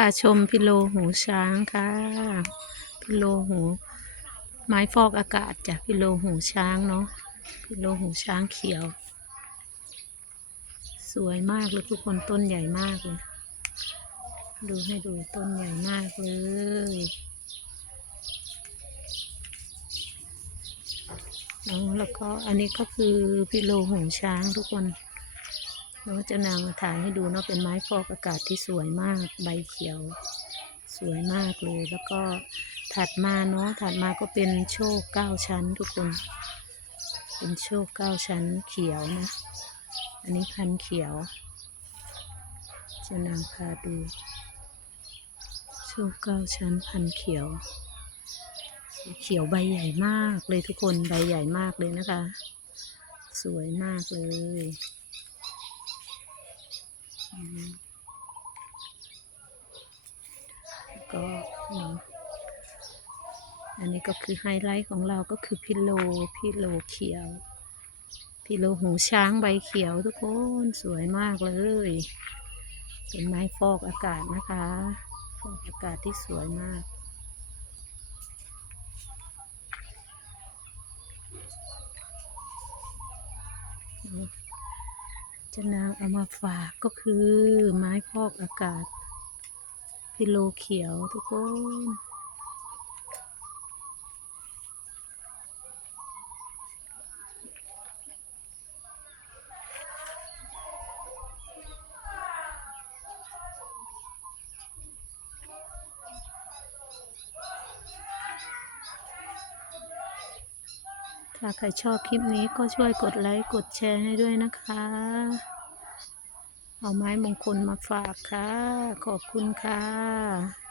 พาชมพิโลหูช้างค่ะ พิโลหู ไม้ฟอกอากาศจ้ะพิโลหูช้างเนาะพิโลหูช้างเขียว สวยมากเลยทุกคนต้นใหญ่มากเลย ดูให้ดูต้นใหญ่มากเลยแล้วก็อันนี้ก็คือพิโลหูช้างทุกคน เราจะนางมาถ่ายให้ดูเนาะเป็นไม้ฟอกอากาศที่สวยมากใบเขียว สวยมากเลย แล้วก็ถัดมาเนาะถัดมาก็เป็นโชคเก้าชั้นทุกคน เป็นโชคเก้าชั้นเขียวนะ อันนี้พันเขียวจะนางพาดู โชคเก้าชั้นพันเขียวเขียวใบใหญ่มากเลยทุกคนใบใหญ่มากเลยนะคะ สวยมากเลย ก็เนาะอันนี้ก็คือไฮไลท์ของเราก็คือพิโลพิโลเขียว พิโลหูช้างใบเขียวทุกคนสวยมากเลย เป็นไม้ฟอกอากาศนะคะฟอกอากาศที่สวยมาก จะนางเอามาฝากก็คือไม้พอกอากาศพิโลเขียวทุกคน ถ้าใครชอบคลิปนี้ก็ช่วยกดไลค์กดแชร์ให้ด้วยนะคะ เอาไม้มงคลมาฝากค่ะ ขอบคุณค่ะ